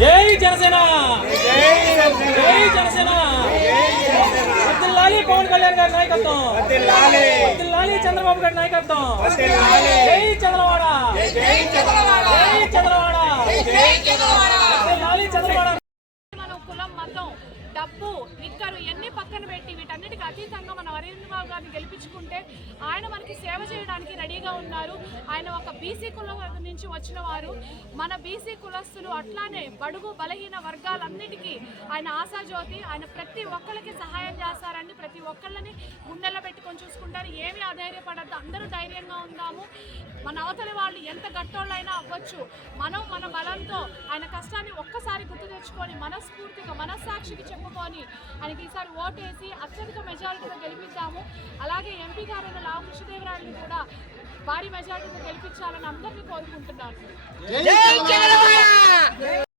జై జనసేన! జై జనసేన! అబ్దుల్లాలి పవన్ కళ్యాణ్ గారి నాయకత్వం. అబ్దుల్లాలి చంద్రబాబు గారి నాయకత్వం. జై చంద్రవాడ జై చంద్రవాడ జై చంద్రవాడ అబ్దుల్లాలి చంద్రవాడ మనం కులం మతం డబ్బు నిక్కరు ఎన్ని పక్కన పెట్టి వీటన్నిటికీ అతీతంగా మన వరేంద్ర బాబు గారిని గెలిపించుకుంటే ఆయన మనకి సేవ చేయడానికి రెడీగా ఉన్నారు. ఆయన ఒక బీసీ కులం నుంచి వచ్చిన వారు. మన బీసీ కులస్తులు అట్లానే బడుగు బలహీన వర్గాలన్నిటికీ ఆయన ఆశాజ్యోతి ఆయన ప్రతి ఒక్కరికి సహాయం చేస్తారండి. ప్రతి ఒక్కళ్ళని గుండెల్లో పెట్టుకొని చూసుకుంటారు. ఏమి అధైర్యపడద్దు. అందరూ ధైర్యంగా ఉందాము. మన అవతలి వాళ్ళు ఎంత గట్టోళ్ళైనా అవ్వచ్చు. మనం మన బలంతో ఆయన కష్టాన్ని మనస్ఫూర్తిగా మనస్సాక్షికి చెప్పుకొని ఆయనకి ఈసారి ఓటేసి అత్యధిక మెజారిటీతో గెలిపించాము అలాగే ఎంపీ గారైన లావకృష్ణదేవరాయని కూడా భారీ మెజారిటీతో గెలిపించాలని అందరినీ కోరుకుంటున్నాను.